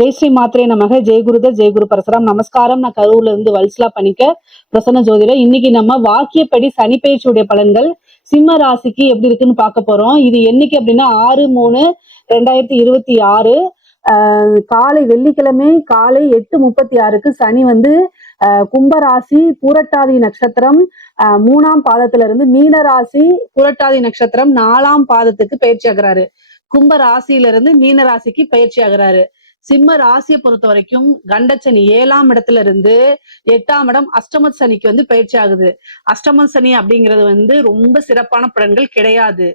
ஜெய் ஸ்ரீ மாத்ரே நமக. ஜெய் குருதர், ஜெய் குரு பரசுராம். நமஸ்காரம். நான் கரூர்ல இருந்து வல்சலா பண்ணிக்க பிரசன்ன ஜோதிடர். இன்னைக்கு நம்ம வாக்கியப்படி சனி பயிற்சியுடைய பலன்கள் சிம்ம ராசிக்கு எப்படி இருக்குன்னு பார்க்க போறோம். இது என்னைக்கு அப்படின்னா 6/3/2026 காலை வெள்ளிக்கிழமை காலை 8:36 சனி வந்து கும்பராசி பூரட்டாதி நட்சத்திரம் 3ஆம் பாதத்துல இருந்து மீன ராசி பூரட்டாதி நட்சத்திரம் 4ஆம் பாதத்துக்கு பயிற்சி ஆகுறாரு. கும்ப ராசியில இருந்து மீன ராசிக்கு பயிற்சி ஆகுறாரு. சிம்ம ராசியை பொறுத்த வரைக்கும் கண்டச்சனி 7ஆம் இடத்துல இருந்து 8ஆம் இடம் அஷ்டம சனிக்கு வந்து பயிற்சி ஆகுது. அஷ்டம சனி அப்படிங்கிறது வந்து ரொம்ப சிறப்பான பலன்கள் கிடையாது.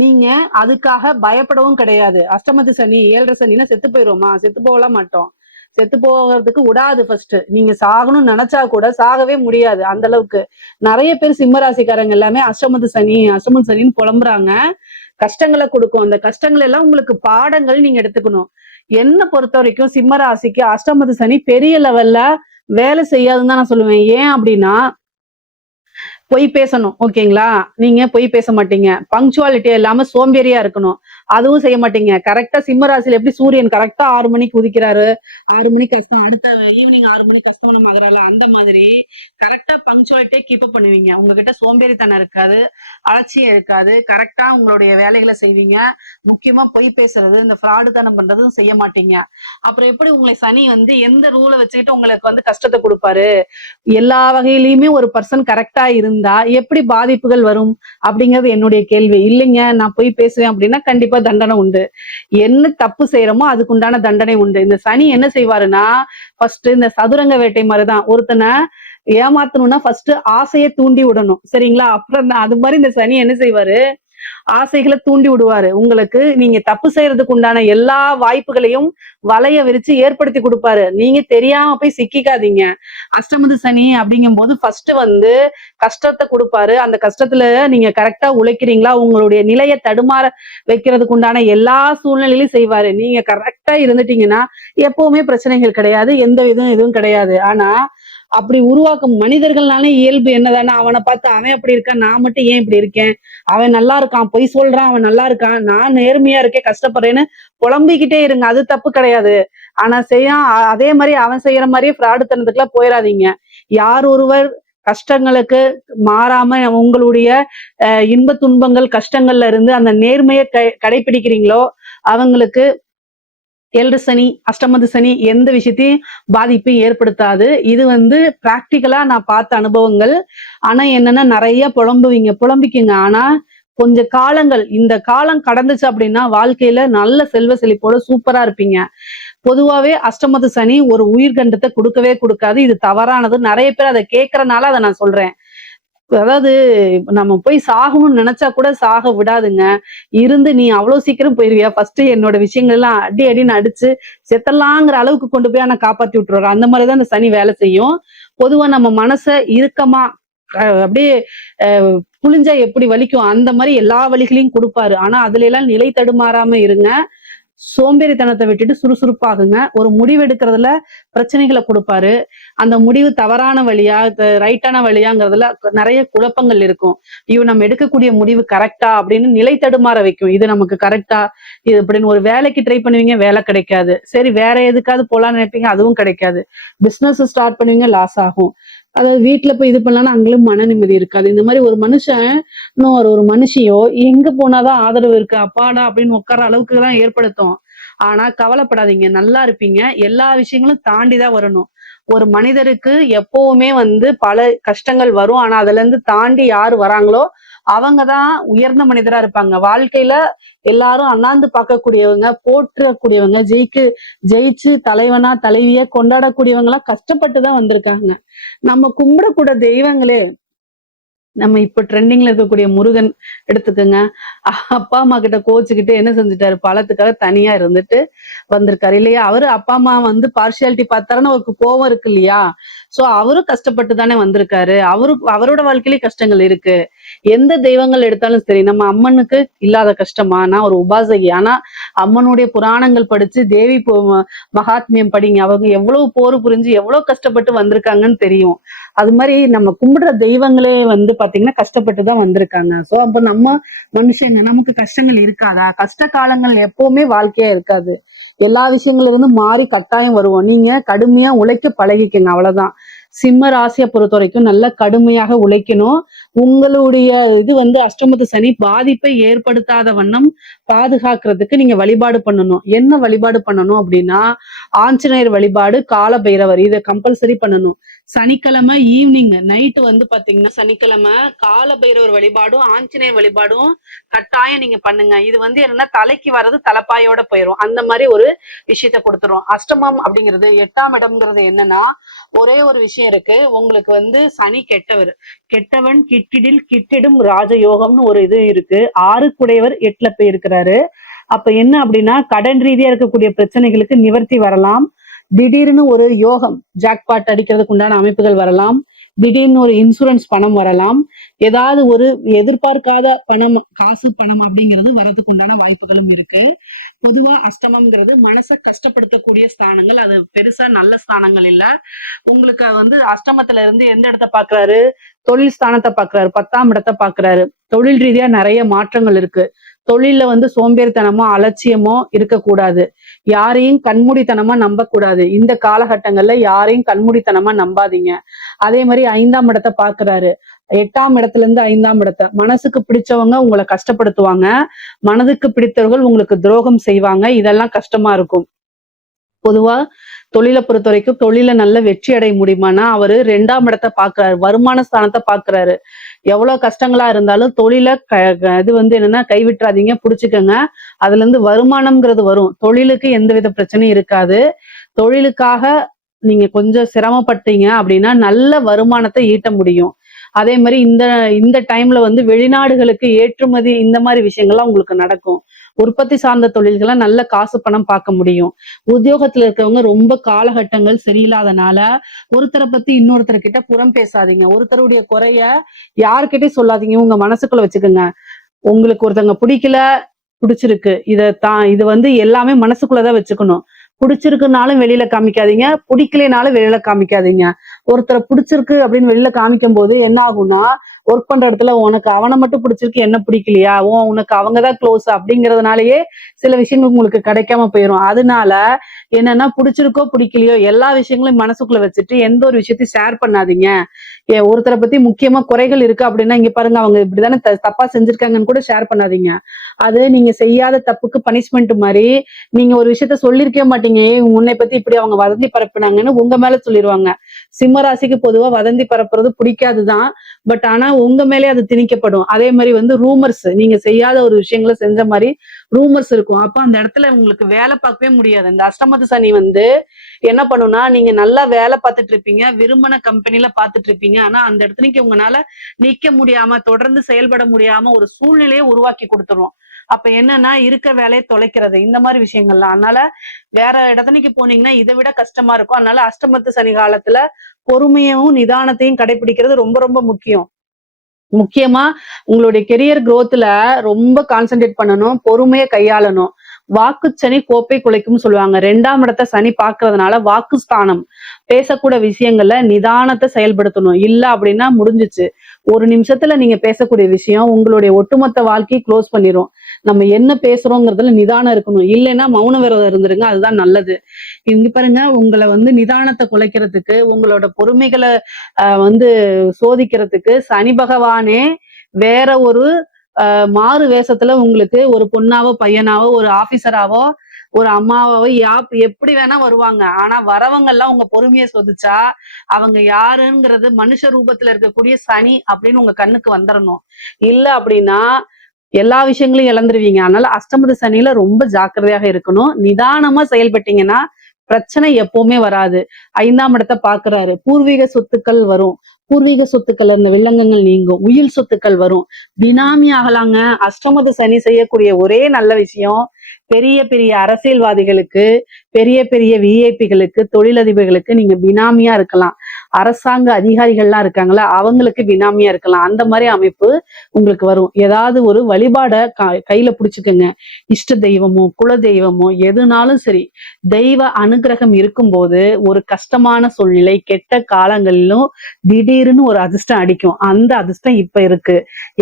நீங்க அதுக்காக பயப்படவும் கிடையாது. அஷ்டமத்து சனி 7.5 சனின்னா செத்து போயிடுவோமா? செத்து போகலாம் மாட்டோம். செத்து போகிறதுக்கு விடாது. ஃபர்ஸ்ட் நீங்க சாகணும்னு நினைச்சா கூட சாகவே முடியாது. அந்த அளவுக்கு நிறைய பேர் சிம்மராசிக்காரங்க எல்லாமே அஷ்டமத்து சனின்னு புலம்புறாங்க. கஷ்டங்களை கொடுக்கும். அந்த கஷ்டங்கள் எல்லாம் உங்களுக்கு பாடங்கள் நீங்க எடுத்துக்கணும். என்ன பொறுத்த வரைக்கும் சிம்ம ராசிக்கு அஷ்டமத்து சனி பெரிய லெவல்ல வேலை செய்யாதுன்னு தான் நான் சொல்லுவேன். ஏன் அப்படின்னா பொய் பேசணும். ஓகேங்களா? நீங்க பொய் பேச மாட்டீங்க. பங்க்சுவாலிட்டி இல்லாம சோம்பேறியா இருக்கணும். அதுவும் செய்ய மாட்டீங்க. கரெக்டா சிம்ம ராசியில எப்படி சூரியன் கரெக்டா 6 மணிக்கு உதிக்கிறாரு, 6 மணிக்கு கஷ்டம், அடுத்த ஈவினிங் 6 மணிக்கு கஷ்டம் ஆகுறாள், அந்த மாதிரி கரெக்டா பங்க்சுவாலிட்டியே கீப் அப் பண்ணுவீங்க. உங்ககிட்ட சோம்பேறித்தனம் இருக்காது, அலட்சியம் இருக்காது. கரெக்டா உங்களுடைய வேலைகளை செய்வீங்க. முக்கியமா பொய் பேசுறது, இந்த ஃப்ராடு தனம் பண்றதும் செய்ய மாட்டீங்க. அப்புறம் எப்படி உங்களை சனி வந்து எந்த ரூலை வச்சுக்கிட்டு உங்களுக்கு வந்து கஷ்டத்தை கொடுப்பாரு? எல்லா வகையிலயுமே ஒரு பர்சன் கரெக்டா இருந்தா எப்படி பாதிப்புகள் வரும் அப்படிங்கிறது என்னுடைய கேள்வி. இல்லைங்க நான் போய் பேசுவேன் அப்படின்னா கண்டிப்பா தண்டனை உண்டு. என்ன தப்பு செய்யறோமோ அதுக்கு உண்டான தண்டனை உண்டு. இந்த சனி என்ன செய்வாருன்னா ஃபர்ஸ்ட் இந்த சதுரங்க வேட்டை மாதிரிதான். ஒருத்தனை ஏமாத்தணும்னா ஃபர்ஸ்ட் ஆசையை தூண்டி விடணும். சரிங்களா? அப்புறம் அது மாதிரி இந்த சனி என்ன செய்வாரு, ஆசைகளை தூண்டி விடுவாரு. உங்களுக்கு நீங்க தப்பு செய்யறதுக்கு உண்டான எல்லா வாய்ப்புகளையும் வலைய விரிச்சு ஏற்படுத்தி கொடுப்பாரு. நீங்க தெரியாம போய் சிக்கிக்காதீங்க. அஷ்டமது சனி அப்படிங்கும் போது ஃபர்ஸ்ட் வந்து கஷ்டத்தை கொடுப்பாரு. அந்த கஷ்டத்துல நீங்க கரெக்டா உழைக்கிறீங்களா, உங்களுடைய நிலையை தடுமாற வைக்கிறதுக்கு உண்டான எல்லா சூழ்நிலையிலும் செய்வாரு. நீங்க கரெக்டா இருந்துட்டீங்கன்னா எப்பவுமே பிரச்சனைகள் கிடையாது, எந்த இதுவும் கிடையாது. ஆனா அப்படி உருவாக்கும் மனிதர்கள்னாலே இயல்பு என்னதானே, அவனை பார்த்து அவன் அப்படி இருக்கான், நான் மட்டும் ஏன் இப்படி இருக்கேன், அவன் நல்லா இருக்கான், பொய் சொல்றான், அவன் நல்லா இருக்கான், நான் நேர்மையா இருக்கேன், கஷ்டப்படுறேன்னு புலம்பிக்கிட்டே இருங்க. அது தப்பு கிடையாது. ஆனா அதே மாதிரி அவன் செய்யற மாதிரியே ஃப்ராடுத்தனத்துக்குலாம் போயிடாதீங்க. யார் ஒருவர் கஷ்டங்களுக்கு மாறாம உங்களுடைய இன்ப துன்பங்கள் கஷ்டங்கள்ல இருந்து அந்த நேர்மையை கடைபிடிக்கிறீங்களோ அவங்களுக்கு 7 சனி அஷ்டமது சனி எந்த விஷயத்தையும் பாதிப்பை ஏற்படுத்தாது. இது வந்து பிராக்டிக்கலா நான் பார்த்த அனுபவங்கள். ஆனா என்னன்னா நிறைய புலம்பிக்குங்க. ஆனா கொஞ்ச காலங்கள், இந்த காலம் கடந்துச்சு அப்படின்னா வாழ்க்கையில நல்ல செல்வ செழிப்போட சூப்பரா இருப்பீங்க. பொதுவாவே அஷ்டமது சனி ஒரு உயிர்கண்டத்தை கொடுக்கவே கொடுக்காது. இது தவறானது. நிறைய பேர் அதை கேட்கறனால அதை நான் சொல்றேன். அதாவது நம்ம போய் சாகணும்னு நினைச்சா கூட சாக விடாதுங்க. இருந்து நீ அவ்வளவு சீக்கிரம் போயிருவியா, ஃபர்ஸ்ட் என்னோட விஷயங்கள் எல்லாம் அடின்னு அடிச்சு செத்தலாங்கிற அளவுக்கு கொண்டு போய் ஆனா காப்பாத்தி விட்டுருவாரு. அந்த மாதிரிதான் இந்த சனி வேலை செய்யும். பொதுவா நம்ம மனசை இறுக்கமா அப்படியே புளிஞ்சா எப்படி வலிக்கும் அந்த மாதிரி எல்லா வலிகளையும் கொடுப்பாரு. ஆனா அதுல எல்லாம் நிலை தடுமாறாம இருங்க. சோம்பேறித்தனத்தை விட்டுட்டு சுறுசுறுப்பாகுங்க. ஒரு முடிவு எடுக்கிறதுல பிரச்சனைகளை கொடுப்பாரு. அந்த முடிவு தவறான வழியா ரைட்டான வழியாங்கிறதுல நிறைய குழப்பங்கள் இருக்கும். நம்ம எடுக்கக்கூடிய முடிவு கரெக்டா அப்படின்னு நிலை தடுமாற வைக்கும். இது நமக்கு கரெக்டா இது அப்படின்னு. ஒரு வேலைக்கு ட்ரை பண்ணுவீங்க, வேலை கிடைக்காது. சரி வேற எதுக்காவது போலான்னு நினைப்பீங்க, அதுவும் கிடைக்காது. பிசினஸ் ஸ்டார்ட் பண்ணுவீங்க, லாஸ் ஆகும். அதாவது வீட்டுல போய் இது பண்ணலாம்னா அங்களும் மன நிம்மதி இருக்காது. இந்த மாதிரி ஒரு மனுஷன் ஒரு மனுஷியோ எங்க போனாதான் ஆதரவு இருக்கு அப்பாடா அப்படின்னு உட்கார அளவுக்கு தான் ஏற்படுத்தும். ஆனா கவலைப்படாதீங்க, நல்லா இருப்பீங்க. எல்லா விஷயங்களும் தாண்டிதான் வரணும். ஒரு மனிதருக்கு எப்பவுமே வந்து பல கஷ்டங்கள் வரும். ஆனா அதுல இருந்து தாண்டி யாரு வராங்களோ அவங்கதான் உயர்ந்த மனிதரா இருப்பாங்க. வாழ்க்கையில எல்லாரும் அண்ணாந்து பார்க்கக்கூடியவங்க, போற்றக்கூடியவங்க, ஜெயிச்சு தலைவனா தலைவிய கொண்டாடக்கூடியவங்க எல்லாம் கஷ்டப்பட்டுதான் வந்திருக்காங்க. நம்ம கும்பிடக்கூட தெய்வங்களே, நம்ம இப்ப ட்ரெண்டிங்ல இருக்கக்கூடிய முருகன் எடுத்துக்கோங்க. அப்பா அம்மா கிட்ட கோச்சுக்கிட்டு என்ன செஞ்சுட்டாரு, பழத்துக்காக தனியா இருந்துட்டு வந்திருக்காரு இல்லையா? அவரு அப்பா அம்மா வந்து பார்ஷியாலிட்டி பார்த்தாருன்னு அவருக்கு கோவம் இருக்கு இல்லையா? சோ அவரும் கஷ்டப்பட்டு தானே வந்திருக்காரு. அவரோட வாழ்க்கையிலேயே கஷ்டங்கள் இருக்கு. எந்த தெய்வங்கள் எடுத்தாலும் சரி, நம்ம அம்மனுக்கு இல்லாத கஷ்டமா? நான் ஒரு உபாசகி. ஆனா அம்மனுடைய புராணங்கள் படிச்சு தேவி மகாத்மியம் படிங்க. அவங்க எவ்வளவு போர் புரிஞ்சு எவ்வளவு கஷ்டப்பட்டு வந்திருக்காங்கன்னு தெரியும். அது மாதிரி நம்ம கும்பிடுற தெய்வங்களே வந்து பாத்தீங்கன்னா கஷ்டப்பட்டுதான் வந்திருக்காங்க. சோ அப்ப நம்ம மனுஷங்க நமக்கு கஷ்டங்கள் இருக்காதா? கஷ்ட காலங்கள் எப்பவுமே வாழ்க்கையா இருக்காது. எல்லா விஷயங்கள்ல இருந்து மாறி கட்டாயம் வருவோம். நீங்க கடுமையா உழைக்க பழகிக்கங்க, அவ்வளவுதான். சிம்ம ராசியை பொறுத்த வரைக்கும் நல்ல கடுமையாக உழைக்கணும். உங்களுடைய இது வந்து அஷ்டமத்து சனி பாதிப்பை ஏற்படுத்தாத வண்ணம் பாதுகாக்கிறதுக்கு நீங்க வழிபாடு பண்ணணும். என்ன வழிபாடு பண்ணணும் அப்படின்னா, ஆஞ்சநேயர் வழிபாடு, கால பைரவர், இதை கம்பல்சரி பண்ணணும். சனிக்கிழமை ஈவினிங் நைட்டு வந்து பாத்தீங்கன்னா, சனிக்கிழமை கால பைரவர் வழிபாடும் ஆஞ்சநேயர் வழிபாடும் கட்டாயம் நீங்க பண்ணுங்க. இது வந்து என்னன்னா, தலைக்கு வர்றது தலைப்பாயோட போயிடும். அந்த மாதிரி ஒரு விஷயத்த கொடுத்துரும். அஷ்டமம் அப்படிங்கிறது 8ஆம் இடம்ங்கிறது என்னன்னா, ஒரே ஒரு விஷயம் இருக்கு. உங்களுக்கு வந்து சனி கெட்டவர், கெட்டவன் கிட்டிடில் கிட்டிடும் ராஜயோகம்னு ஒரு இது இருக்கு. 6 8ல போய் இருக்கிறாரு. அப்ப என்ன அப்படின்னா, கடன் ரீதியா இருக்கக்கூடிய பிரச்சனைகளுக்கு நிவர்த்தி வரலாம். திடீர்னு ஒரு யோகம், ஜாக்பாட் அடிக்கிறதுக்கு உண்டான அமைப்புகள் வரலாம். திடீர்னு ஒரு இன்சூரன்ஸ் பணம் வரலாம். ஏதாவது ஒரு எதிர்பார்க்காத பணம், காசு பணம் அப்படிங்கிறது வரதுக்கு உண்டான வாய்ப்புகளும் இருக்கு. பொதுவா அஷ்டமம்ங்கிறது மனசை கஷ்டப்படுத்தக்கூடிய ஸ்தானங்கள். அது பெருசா நல்ல ஸ்தானங்கள் இல்ல. உங்களுக்கு வந்து அஷ்டமத்துல இருந்து எந்த இடத்த பாக்குறாரு? தொழில் ஸ்தானத்தை பாக்குறாரு, 10ஆம் இடத்தை பாக்குறாரு. தொழில் ரீதியா நிறைய மாற்றங்கள் இருக்கு. தொழில்ல வந்து சோம்பேறித்தனமோ அலட்சியமோ இருக்கக்கூடாது. யாரையும் கண்மூடித்தனமா நம்ப கூடாது. இந்த காலகட்டங்கள்ல யாரையும் கண்மூடித்தனமா நம்பாதீங்க. அதே மாதிரி 5ஆம் இடத்தை பாக்குறாரு. 8ஆம் இடத்துல இருந்து 5ஆம் இடத்தை, மனசுக்கு பிடிச்சவங்க உங்களை கஷ்டப்படுத்துவாங்க, மனதுக்கு பிடித்தவர்கள் உங்களுக்கு துரோகம் செய்வாங்க. இதெல்லாம் கஷ்டமா இருக்கும். பொதுவா தொழிலை பொறுத்த வரைக்கும் தொழில நல்ல வெற்றி அடைய முடியுமானா, அவரு 2ஆம் இடத்தை பாக்குறாரு, வருமான ஸ்தானத்தை பாக்குறாரு. எவ்வளவு கஷ்டங்களா இருந்தாலும் தொழில இது வந்து என்னன்னா, கைவிட்டுறாதீங்க, புடிச்சுக்கோங்க. அதுல இருந்து வருமானம்ங்கிறது வரும். தொழிலுக்கு எந்தவித பிரச்சனையும் இருக்காது. தொழிலுக்காக நீங்க கொஞ்சம் சிரமப்பட்டீங்க அப்படின்னா நல்ல வருமானத்தை ஈட்ட முடியும். அதே மாதிரி இந்த இந்த டைம்ல வந்து வெளிநாடுகளுக்கு ஏற்றுமதி, இந்த மாதிரி விஷயங்கள்லாம் உங்களுக்கு நடக்கும். உற்பத்தி சார்ந்த தொழில்களை நல்ல காசு பணம் பார்க்க முடியும். உத்தியோகத்துல இருக்கவங்க ரொம்ப காலகட்டங்கள் சரியில்லாதனால ஒருத்தரை பத்தி இன்னொருத்தர் கிட்ட புறம் பேசாதீங்க. ஒருத்தருடைய குறைய யாருக்கிட்டையும் சொல்லாதீங்க, உங்க மனசுக்குள்ள வச்சுக்கோங்க. உங்களுக்கு ஒருத்தவங்க பிடிக்கல, பிடிச்சிருக்கு, இது வந்து எல்லாமே மனசுக்குள்ளதான் வச்சுக்கணும். பிடிச்சிருக்குனாலும் வெளியில காமிக்காதீங்க, பிடிக்கலைனாலும் வெளியில காமிக்காதீங்க. ஒருத்தரை பிடிச்சிருக்கு அப்படின்னு வெளியில காமிக்கும் போது என்ன ஆகும்னா, ஒர்க் பண்ற இடத்துல உனக்கு அவனை மட்டும் பிடிச்சிருக்கு, என்ன பிடிக்கலையா, உனக்கு அவங்கதான் க்ளோஸ் அப்படிங்கறதுனாலயே சில விஷயங்கள் உங்களுக்கு கிடைக்காம போயிடும். அதனால என்னன்னா, பிடிச்சிருக்கோ பிடிக்கலையோ எல்லா விஷயங்களையும் மனசுக்குள்ள வச்சுட்டு எந்த ஒரு விஷயத்தையும் ஷேர் பண்ணாதீங்க. ஒருத்தரை பத்தி முக்கியமா குறைகள் இருக்கு அப்படின்னா, இங்க பாருங்க அவங்க இப்படிதானே தப்பா செஞ்சிருக்காங்கன்னு கூட ஷேர் பண்ணாதீங்க. அது நீங்க செய்யாத தப்புக்கு பனிஷ்மெண்ட் மாதிரி. நீங்க ஒரு விஷயத்த சொல்லிருக்கவே மாட்டீங்க, உன்னை பத்தி இப்படி அவங்க வதந்தி பரப்புனாங்கன்னு உங்க மேல சொல்லிடுவாங்க. சிம்ம ராசிக்கு பொதுவா வதந்தி பரப்புறது பிடிக்காதுதான். பட் ஆனா உங்க மேலே அது திணிக்கப்படும். அதே மாதிரி வந்து ரூமர்ஸ், நீங்க செய்யாத ஒரு விஷயங்களை செஞ்ச மாதிரி ரூமர்ஸ் இருக்கும். அப்ப அந்த இடத்துல உங்களுக்கு வேலை பார்க்கவே முடியாது. இந்த அஷ்டமத்து சனி வந்து என்ன பண்ணும்னா, நீங்க நல்லா வேலை பார்த்துட்டு இருப்பீங்க, விரும்பின கம்பெனில பார்த்துட்டு இருப்பீங்க. ஆனா அந்த இடத்துக்கு உங்களால நிக்க முடியாம, தொடர்ந்து செயல்பட முடியாம ஒரு சூழ்நிலையை உருவாக்கி கொடுத்துரும். அப்ப என்னன்னா, இருக்க வேலையை தொலைக்கிறது, இந்த மாதிரி விஷயங்கள்லாம். அதனால வேற இடத்துக்கு போனீங்கன்னா இதை விட கஷ்டமா இருக்கும். அதனால அஷ்டமத்து சனி காலத்துல பொறுமையும் நிதானத்தையும் கடைபிடிக்கிறது ரொம்ப ரொம்ப முக்கியம். முக்கியமா உங்களுடைய கெரியர் குரோத்ல ரொம்ப கான்சென்ட்ரேட் பண்ணணும், பொறுமையை கையாளணும். வாக்கு சனி கோப்பை குலைக்கும் சொல்லுவாங்க. 2ஆம் இடத்தை சனி பாக்குறதுனால வாக்குஸ்தானம், பேசக்கூடிய விஷயங்கள்ல நிதானத்தை செயல்படுத்தணும். இல்ல அப்படின்னா முடிஞ்சிச்சு. ஒரு நிமிஷத்துல நீங்க பேசக்கூடிய விஷயம் உங்களுடைய ஒட்டுமொத்த வாழ்க்கையை க்ளோஸ் பண்ணிரும். நம்ம என்ன பேசுறோங்கிறதுல நிதானம் இருக்கணும். இல்லைன்னா மௌன விரதம் இருந்துருங்க, அதுதான் நல்லது. இங்க பாருங்க, உங்களை வந்து நிதானத்தை குலைக்கிறதுக்கு, உங்களோட பொறுமைகளை வந்து சோதிக்கிறதுக்கு சனி பகவானே வேற ஒரு மாறு வேஷத்துல உங்களுக்கு ஒரு பொண்ணாவோ பையனாவோ ஒரு ஆபீசராவோ ஒரு அம்மாவோ எப்படி வேணா வருவாங்க. ஆனா வரவங்க எல்லாம் உங்க பொறுமையை சோதிச்சா அவங்க யாருங்கிறது மனுஷ ரூபத்துல இருக்கக்கூடிய சனி அப்படின்னு உங்க கண்ணுக்கு வந்துடணும். இல்ல அப்படின்னா எல்லா விஷயங்களையும் இழந்துருவீங்க. அதனால அஷ்டமத்து சனியில ரொம்ப ஜாக்கிரதையாக இருக்கணும். நிதானமா செயல்பட்டீங்கன்னா பிரச்சனை எப்பவுமே வராது. 5ஆம் இடத்தை பாக்குறாரு, பூர்வீக சொத்துக்கள் வரும். பூர்வீக சொத்துக்கள் இருந்த வில்லங்கங்கள் நீங்கும். உயில் சொத்துக்கள் வரும். பினாமி ஆகலாங்க. அஷ்டமத்து சனி செய்யக்கூடிய ஒரே நல்ல விஷயம், பெரிய பெரிய அரசியல்வாதிகளுக்கு, பெரிய பெரிய விஐபிகளுக்கு, தொழிலதிபர்களுக்கு நீங்க பினாமியா இருக்கலாம். அரசாங்க அதிகாரிகள்லாம் இருக்காங்களா, அவங்களுக்கு பினாமியா இருக்கலாம். அந்த மாதிரி அமைப்பு உங்களுக்கு வரும். ஏதாவது ஒரு வழிபாட கையில புடிச்சுக்கோங்க. இஷ்ட தெய்வமோ குல தெய்வமோ எதுனாலும் சரி, தெய்வ அனுகிரகம் இருக்கும்போது ஒரு கஷ்டமான சூழ்நிலை, கெட்ட காலங்களிலும் திடீர்னு ஒரு அதிர்ஷ்டம் அடிக்கும். அந்த அதிர்ஷ்டம் இப்ப இருக்கு.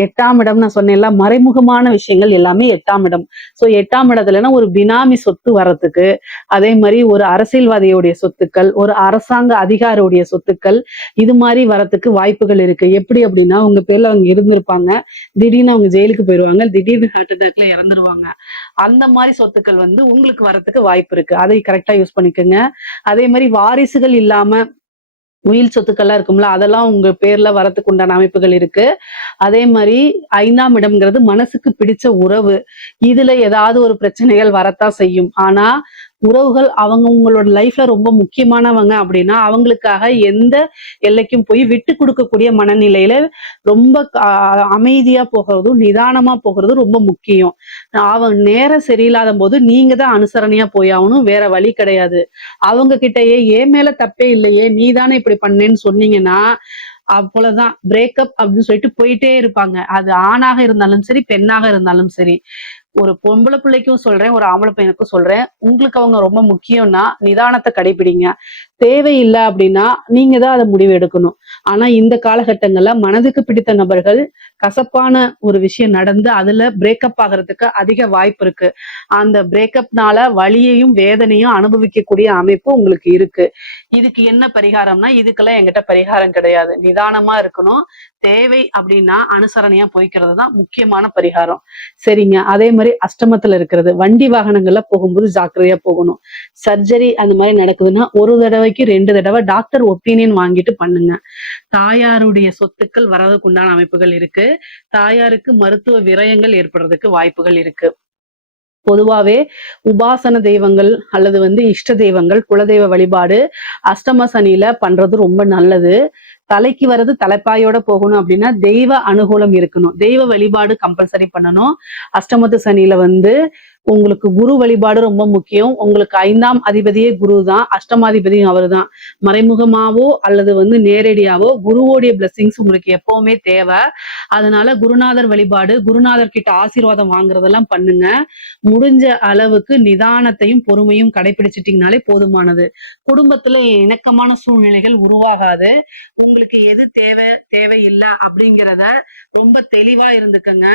8ஆம் இடம் நான் சொன்னேன்ல, மறைமுகமான விஷயங்கள் எல்லாமே 8ஆம் இடம். சோ 8ஆம் இடத்துலன்னா ஒரு பினாமி சொத்து வர்றதுக்கு, அதே மாதிரி ஒரு அரசியல்வாதியுடைய சொத்துக்கள், ஒரு அரசாங்க அதிகாரியுடைய சொத்துக்கள், இது மாதிரி வரத்துக்கு வாய்ப்புகள் இருக்கு. எப்படி அப்படின்னா உங்க பேர்ல அவங்க இருந்திருப்பாங்க, திடீர்னு அவங்க ஜெயிலுக்கு போயிருவாங்க, திடீர்னு ஹார்ட் அட்டாக்ல இறந்துருவாங்க. அந்த மாதிரி சொத்துக்கள் வந்து உங்களுக்கு வரத்துக்கு வாய்ப்பு இருக்கு. அதை கரெக்டா யூஸ் பண்ணிக்கோங்க. அதே மாதிரி வாரிசுகள் இல்லாம உயில் சொத்துக்கள்லாம் இருக்கும்ல, அதெல்லாம் உங்க பேர்ல வரத்துக்கு உண்டான அமைப்புகள் இருக்கு. அதே மாதிரி 5ஆம் இடம்ங்கிறது மனசுக்கு பிடிச்ச உறவு. இதுல ஏதாவது ஒரு பிரச்சனைகள் வரத்தான் செய்யும். ஆனா உறவுகள் அவங்க உங்களோட லைஃப்ல ரொம்ப முக்கியமானவங்க அப்படின்னா அவங்களுக்காக எந்த எல்லைக்கும் போய் விட்டு கொடுக்கக்கூடிய மனநிலையில ரொம்ப அமைதியா போகிறதும் நிதானமா போகிறதும் ரொம்ப முக்கியம். அவங்க நேரம் சரியில்லாத போது நீங்க தான் அனுசரணையா போய் ஆகணும், வேற வழி கிடையாது. அவங்க கிட்டயே ஏன் மேல தப்பே இல்லையே, நீ தானே இப்படி பண்ணேன்னு சொன்னீங்கன்னா அவ்வளவுதான், பிரேக்கப் அப்படின்னு சொல்லிட்டு போயிட்டே இருப்பாங்க. அது ஆணாக இருந்தாலும் சரி, பெண்ணாக இருந்தாலும் சரி. ஒரு பொம்பளை பிள்ளைக்கும் சொல்றேன், ஒரு ஆம்பளை பையனுக்கும் சொல்றேன், உங்களுக்கு அவங்க ரொம்ப முக்கியம்னா நிதானத்தை கடைபிடிங்க. தேவையில்லை அப்படின்னா நீங்க தான் அதை முடிவு எடுக்கணும். ஆனா இந்த காலகட்டங்கள்ல மனதுக்கு பிடித்த நபர்கள் கசப்பான ஒரு விஷயம் நடந்து அதுல பிரேக்கப் ஆகிறதுக்கு அதிக வாய்ப்பு இருக்கு. அந்த பிரேக்கப்னால வலியையும் வேதனையும் அனுபவிக்கக்கூடிய அமைப்பு உங்களுக்கு இருக்கு. இதுக்கு என்ன பரிகாரம்னா இதுக்கெல்லாம் என்கிட்ட பரிகாரம் கிடையாது. நிதானமா இருக்கணும். தேவை அப்படின்னா அனுசரணையா போய்க்கிறது தான் முக்கியமான பரிகாரம். சரிங்க. அதே மாதிரி அஷ்டமத்துல இருக்கிறது, வண்டி வாகனங்கள்ல போகும்போது ஜாக்கிரதையா போகணும். சர்ஜரி அந்த மாதிரி நடக்குதுன்னா ஒரு தடவைக்கு 2 தடவை டாக்டர் ஒப்பீனியன் வாங்கிட்டு பண்ணுங்க. தாயாருடைய சொத்துக்கள் வரதுக்கு உண்டான அமைப்புகள் இருக்கு. தாயாருக்கு மருத்துவ விரயங்கள் ஏற்படுறதுக்கு வாய்ப்புகள் இருக்கு. பொதுவாவே உபாசன தெய்வங்கள் அல்லது இஷ்ட தெய்வங்கள், குலதெய்வ வழிபாடு அஷ்டம சனியில பண்றது ரொம்ப நல்லது. தலைக்கு வர்றது தலைப்பாயோட போகணும் அப்படின்னா தெய்வ அனுகூலம் இருக்கணும். தெய்வ வழிபாடு கம்பல்சரி பண்ணணும். அஷ்டமத்து சனியில உங்களுக்கு குரு வழிபாடு ரொம்ப முக்கியம். உங்களுக்கு 5ஆம் அதிபதியே குரு தான், அஷ்டமாதிபதியும் அவரு தான். மறைமுகமாவோ அல்லது நேரடியாவோ குருவோடைய பிளெஸிங்ஸ் உங்களுக்கு எப்பவுமே தேவை. அதனால குருநாதர் வழிபாடு, குருநாதர் கிட்ட ஆசீர்வாதம் வாங்குறதெல்லாம் பண்ணுங்க. முடிஞ்ச அளவுக்கு நிதானத்தையும் பொறுமையும் கடைபிடிச்சிட்டீங்கனாலே போதுமானது. குடும்பத்துல இணக்கமான சூழ்நிலைகள் உருவாகாது. உங்களுக்கு எது தேவை தேவையில்லை அப்படிங்கிறத ரொம்ப தெளிவா இருந்துக்கங்க.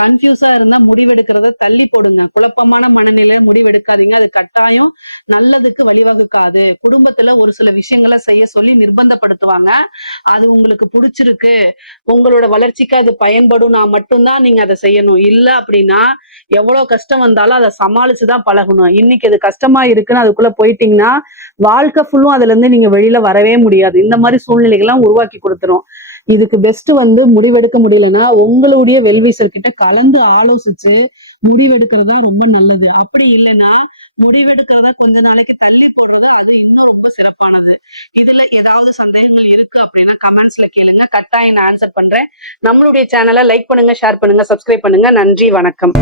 கன்ஃபியூஸா இருந்தா முடிவெடுக்கிறத தள்ளி போடுங்க. குழப்பமான மனநிலை முடிவெடுக்காதீங்க. அது கட்டாயம் நல்லதுக்கு வழிவகுக்காது. குடும்பத்துல ஒரு சில விஷயங்களை செய்ய சொல்லி நிர்பந்தப்படுத்துவாங்க. அது உங்களுக்கு பிடிச்சிருக்கு, உங்களோட வளர்ச்சிக்கு அது பயன்படும்னா மட்டும்தான் நீங்க அதை செய்யணும். இல்ல அப்படின்னா எவ்வளவு கஷ்டம் வந்தாலும் அதை சமாளிச்சுதான் பழகணும். இன்னைக்கு அது கஷ்டமா இருக்குன்னு அதுக்குள்ள போயிட்டீங்கன்னா வாழ்க்கை ஃபுல்லும் அதுல இருந்து நீங்க வெளியில வரவே முடியாது. இந்த மாதிரி சூழ்நிலைகள்லாம் உருவாக்கி கொடுத்துரும். இதுக்கு பெஸ்ட் முடிவெடுக்க முடியலன்னா உங்களுடைய வெல்விசர் கிட்ட கலந்து ஆலோசிச்சு முடிவெடுக்கிறது தான் ரொம்ப நல்லது. அப்படி இல்லைன்னா முடிவெடுக்கிறதா கொஞ்ச நாளைக்கு தள்ளி போடுறது அது இன்னும் ரொம்ப சிறப்பானது. இதுல ஏதாவது சந்தேகங்கள் இருக்கு அப்படின்னா கமெண்ட்ஸ்ல கேளுங்க, கட்டாயம் நான் ஆன்சர் பண்றேன். நம்மளுடைய சேனலை லைக் பண்ணுங்க, ஷேர் பண்ணுங்க, சப்ஸ்கிரைப் பண்ணுங்க. நன்றி, வணக்கம்.